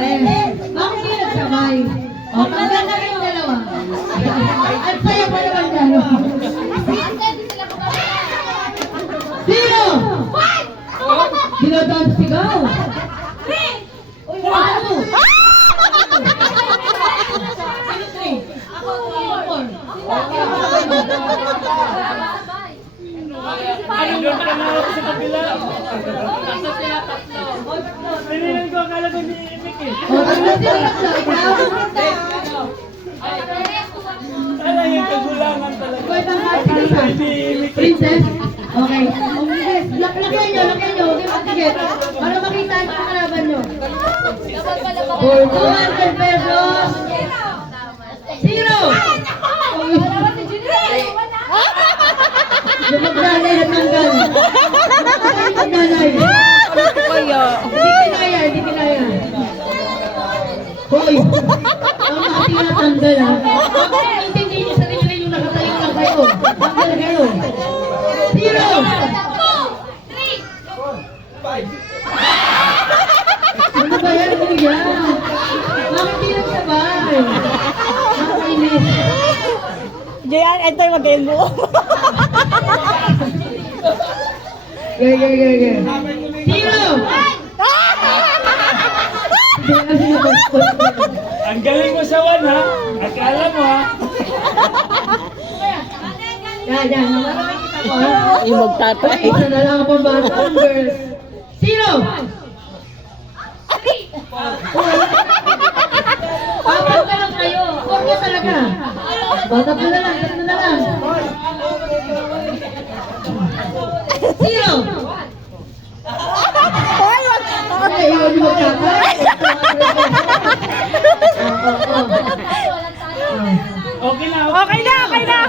pares. Bakit hindi nagsabay? O, tanggal na yung dalawa. At saya pa naman dalawa. Sino? Dinodance sigaw. Uy, ano? Doon ka na ako sa kabila. Nasa sila tatlo. Pinilan ko, akala ko ni Imik eh. O, tanggal sila tatlo. Alam yung kagulangan talaga. Ikaw ibang kasi isa. Princess? Okay. O, Princess, lagyan nyo. Sige, para makita ang kalaban nyo. For 200 pesos. Zero! Yung maglalay na tanggal. Maglalay. Hindi kinaya. Hoy! Ang mati na tanggal ha. Hindi nyo sarili yung nakatayo lang kayo. Tanggal kayo. Zero! Ano ba yan, kuya? Bakit di nagsabay? Nakainis. Diyan, ito yung mag-game mo. Gaya. Zero! Ang galing mo sa one ha. Akala mo ha. Yan. Namarami kita ko ha. Yung magtatay. Isa na lang ang pambatang girls. Zero! Apat na lang kayo. Four ka talaga. Tatlo na lang. Zero! Ay, yun yung magkakay. Okay na. Okay na.